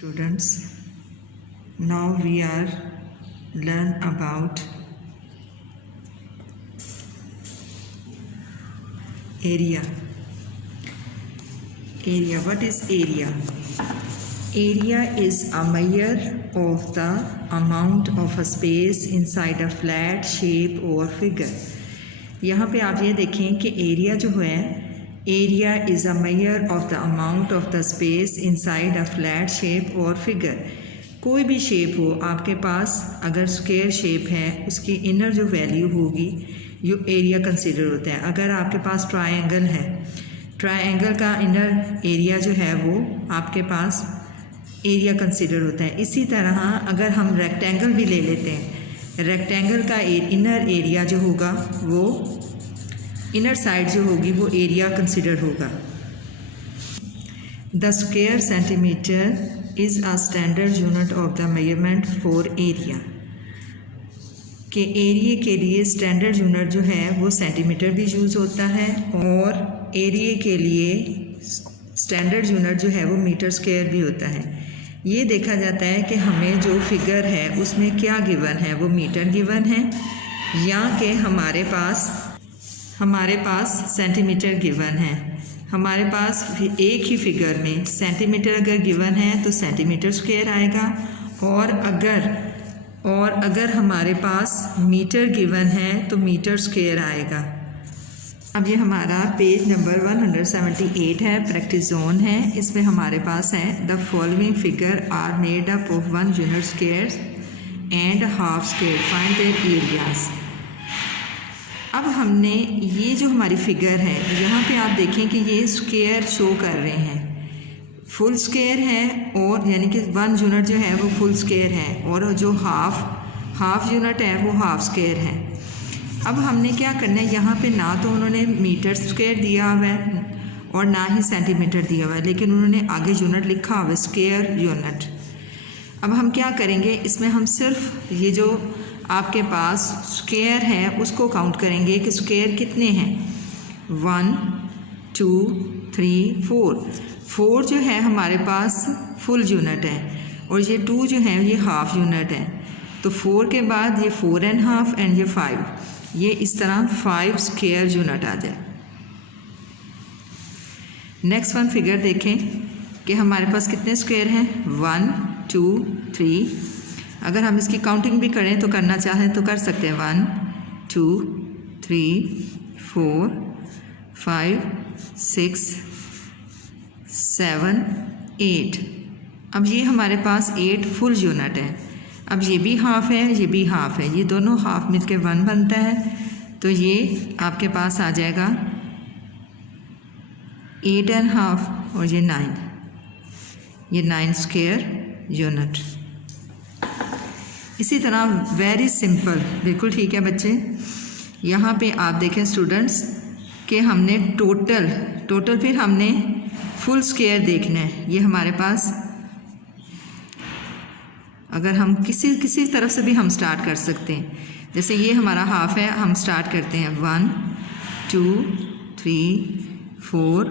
Students, now we are learn about area. Area. What is area? Area is a measure of the amount of a space inside a flat shape or figure. यहाँ पे आप ये देखें कि area जो है area is a measure of the amount of the space inside a flat shape और figure. कोई भी शेप हो आपके पास, अगर स्क्वायर शेप है उसकी इनर जो वैल्यू होगी जो एरिया कंसिडर होता है। अगर आपके पास ट्रायंगल है, ट्रायंगल का इनर एरिया जो है वो आपके पास एरिया कंसिडर होता है। इसी तरह अगर हम रेक्टेंगल भी ले लेते हैं, रेक्टेंगल का इनर एरिया जो होगा वो इनर साइड जो होगी वो एरिया कंसिडर होगा। The square centimetre is a standard unit of the measurement for area. के एरिया के लिए स्टैंडर्ड यूनिट जो है वो सेंटीमीटर भी यूज़ होता है और एरिया के लिए स्टैंडर्ड यूनिट जो है वो मीटर स्क्वायर भी होता है। ये देखा जाता है कि हमें जो फिगर है उसमें क्या गिवन है, वो मीटर गिवन है या कि हमारे पास सेंटीमीटर गिवन है। हमारे पास एक ही फिगर में सेंटीमीटर अगर गिवन है तो सेंटीमीटर स्क्वायर आएगा और अगर हमारे पास मीटर गिवन है तो मीटर स्क्वायर आएगा। अब ये हमारा पेज नंबर 178 है, प्रैक्टिस जोन है। इसमें हमारे पास है the following figure are made up of 1 unit square and half square, find their areas. अब हमने ये जो हमारी फिगर है यहाँ पे आप देखें कि ये स्क्वायर शो कर रहे हैं, फुल स्क्वायर है और यानी कि 1 यूनिट जो है वो फुल स्क्वायर है और जो हाफ यूनिट है वो हाफ स्क्वायर है। अब हमने क्या करना है, यहाँ पे ना तो उन्होंने मीटर स्क्वायर दिया हुआ है और ना ही सेंटीमीटर दिया हुआ है, लेकिन उन्होंने आगे यूनिट लिखा हुआ है स्क्वायर यूनिट। अब हम क्या करेंगे, इसमें हम सिर्फ ये जो आपके पास स्क्वायर है उसको काउंट करेंगे कि स्क्वायर कितने हैं। 1 2 3 4 जो है हमारे पास फुल यूनिट है और ये 2 जो है ये हाफ यूनिट है। तो 4 के बाद ये 4 एंड हाफ एंड ये 5, ये इस तरह 5 स्क्वायर यूनिट आ जाए। नेक्स्ट वन फिगर देखें कि हमारे पास कितने स्क्वायर हैं, 1 2 3। अगर हम इसकी काउंटिंग भी करें तो करना चाहें तो कर सकते हैं, 1 2 3 4 5 6 7 8। अब ये हमारे पास 8 फुल यूनिट है। अब ये भी हाफ है, ये भी हाफ है, ये दोनों हाफ मिलके 1 बनता है। तो ये आपके पास आ जाएगा 8 एंड हाफ और ये 9, ये 9 स्क्वायर यूनिट। इसी तरह वेरी सिंपल, बिल्कुल ठीक है बच्चे। यहाँ पे आप देखें स्टूडेंट्स कि हमने टोटल फिर हमने फुल स्क्वायर देखना है। ये हमारे पास अगर हम किसी तरफ से भी हम स्टार्ट कर सकते हैं, जैसे ये हमारा हाफ है, हम स्टार्ट करते हैं 1 2 3 4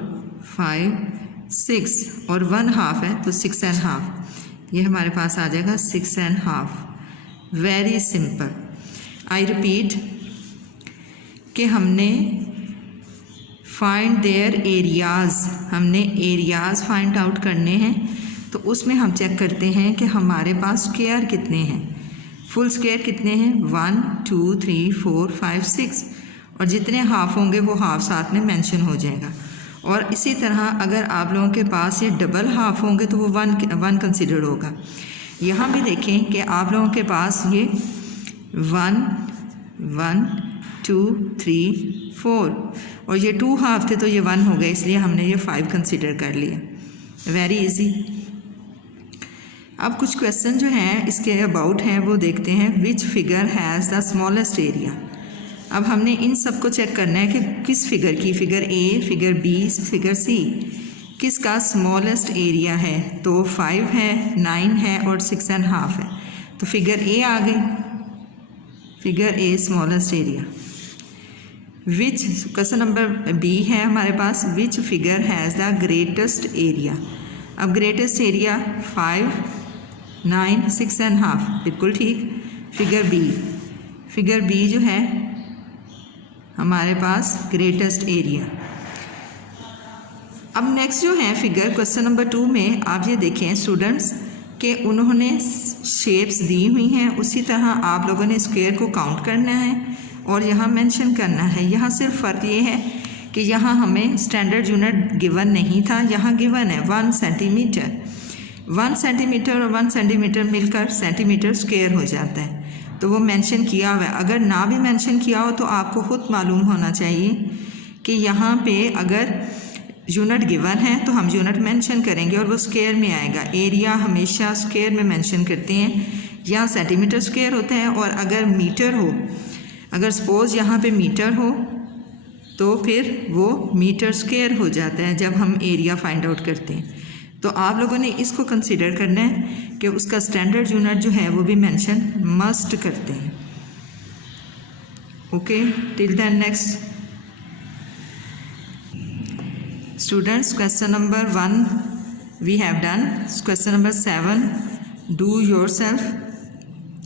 5 6 और 1 हाफ है तो 6 एंड हाफ, ये हमारे पास आ जाएगा 6 and half. Very simple. I repeat कि हमने फाइंड देयर एरियाज़, हमने एरियाज़ फाइंड आउट करने हैं। तो उसमें हम चेक करते हैं कि हमारे पास स्क्वायर कितने हैं, फुल स्क्वायर कितने हैं, 1 2 3 4 5 6 और जितने हाफ होंगे वो हाफ साथ में मेंशन हो जाएगा। और इसी तरह अगर आप लोगों के पास ये डबल हाफ होंगे तो वो 1 कंसिडर होगा। यहाँ भी देखें कि आप लोगों के पास ये 1 1 2 3 4 और ये 2 हाफ थे तो ये 1 हो गए, इसलिए हमने ये 5 कंसिडर कर लिया। Very easy. अब कुछ क्वेश्चन जो हैं इसके अबाउट हैं वो देखते हैं। विच figure has the smallest area. अब हमने इन सब को चेक करना है कि किस फिगर की, figure A, figure B, figure C, किसका स्मॉलेस्ट एरिया है। तो 5 है, 9 है और 6 एंड हाफ है। तो फिगर ए आ गई, figure A smallest area. Which, question number B है हमारे पास, which figure has the greatest area. अब ग्रेटेस्ट एरिया 5, 9, 6.5, बिल्कुल ठीक। फिगर बी जो है हमारे पास ग्रेटेस्ट एरिया। अब नेक्स्ट जो है फिगर क्वेश्चन नंबर 2 में आप ये देखें स्टूडेंट्स कि उन्होंने शेप्स दी हुई हैं, उसी तरह आप लोगों ने स्क्वायर को काउंट करना है और यहाँ मेंशन करना है। यहाँ सिर्फ फ़र्क ये है कि यहाँ हमें स्टैंडर्ड यूनिट गिवन नहीं था, यहाँ गिवन है 1 सेंटीमीटर। 1 सेंटीमीटर और 1 सेंटीमीटर मिलकर सेंटीमीटर स्क्वायर हो जाता है, तो वो मेंशन किया हुआ है। अगर ना भी मेंशन किया हो तो आपको खुद मालूम होना चाहिए कि यहाँ पे अगर यूनिट गिवन है तो हम यूनिट मेंशन करेंगे और वो स्क्वायर में आएगा। एरिया हमेशा स्क्वायर में मेंशन करते हैं, यहाँ सेंटीमीटर स्क्वायर होता है। और अगर मीटर हो, अगर सपोज़ यहाँ पे मीटर हो तो फिर वो मीटर स्क्वायर हो जाता है जब हम एरिया फाइंड आउट करते हैं। तो आप लोगों ने इसको कंसीडर करना है कि उसका स्टैंडर्ड यूनिट जो है वो भी मेंशन मस्ट करते हैं। Okay, till then next students, question number 1 we have done. Question number 7 do yourself,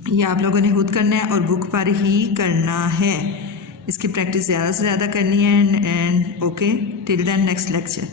ये आप लोगों ने खुद करना है और बुक पर ही करना है। इसकी प्रैक्टिस ज़्यादा से ज़्यादा करनी है। And okay, till then next lecture.